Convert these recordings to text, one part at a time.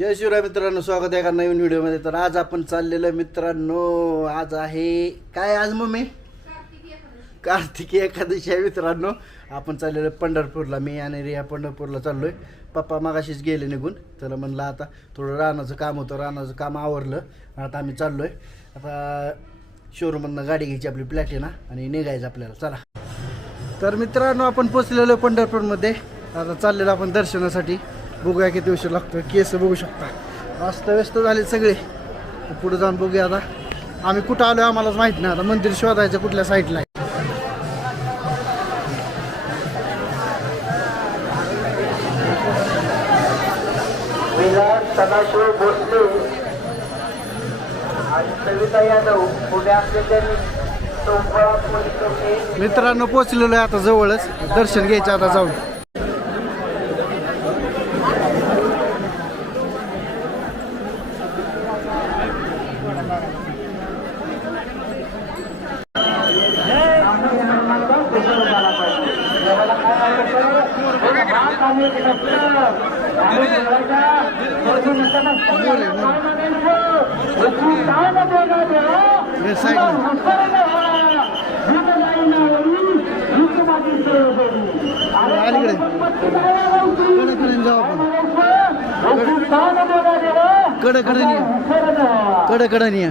जय शिवराय मित्रांनो, स्वागत आहे एका नवीन व्हिडिओमध्ये. तर आज आपण चाललेलं मित्रांनो, आज आहे काय, आज मम्मी कार्तिकी एकादशी आहे मित्रांनो. आपण चाललेलो पंढरपूरला, मी आणि रिया पंढरपूरला चाललोय. पप्पा मागाशीच गेले निघून, तर म्हणलं आता थोडं रानाचं काम होतं, रानाचं काम आवरलं. आता आम्ही चाललोय. आता शोरूममधनं गाडी घ्यायची आपली प्लॅटिना आणि निघायचं आपल्याला. चला तर मित्रांनो, आपण पोचलेलो पंढरपूरमध्ये. आता चाललेलो आपण दर्शनासाठी. बघूया किती उशीर लागतो. केस बघू शकता, अस्तव्यस्त झाले सगळे. पुढे जाऊन बघूया आता आम्ही कुठं आलो आम्हालाच माहित नाही. आता मंदिर शोधायचं कुठल्या साईडला आहे. सदाशिव भोसले आणि सविता यादव पुढे असलेले मित्रांनो पोचलेलो आहे आता जवळच. दर्शन घ्यायचं आता जाऊन. कडकडणी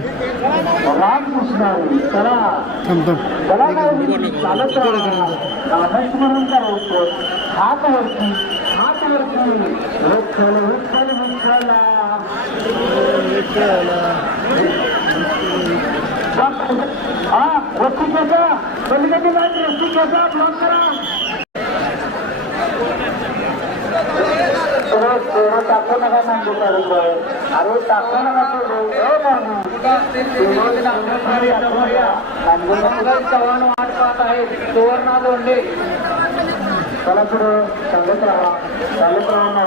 चव्हाण वाट पाहत आहे. सुवर्णा दोंडे चला पुढं चालत राहा, चालत राहा.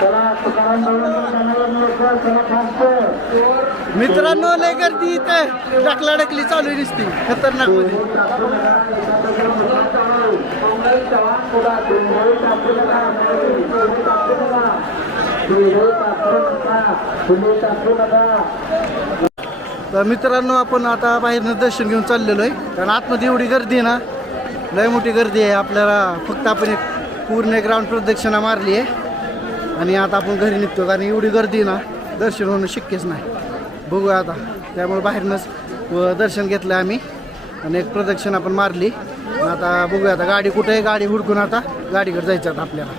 चला तुकाराम मित्रांनो, लय गर्दी इथं. ढकलाढकली चालू दिसते खतरनाक मध्ये. तर मित्रांनो, आपण आता बाहेरनं दर्शन घेऊन चाललेलो आहे. कारण आतमध्ये एवढी गर्दी आहे ना, लय मोठी गर्दी आहे. आपल्याला फक्त आपण एक पूर्ण ग्राउंड प्रदक्षिणा मारली आहे आणि आता आपण घरी निघतो. कारण एवढी गर्दी ना, दर्शन होणं शक्यच नाही. बघूया आता. त्यामुळे बाहेरनंच दर्शन घेतलं आम्ही आणि एक प्रदक्षिणा पण मारली. आता बघूया आता गाडी कुठे आहे. गाडी हुडकून आता गाडीकडे जायचं आता आपल्याला.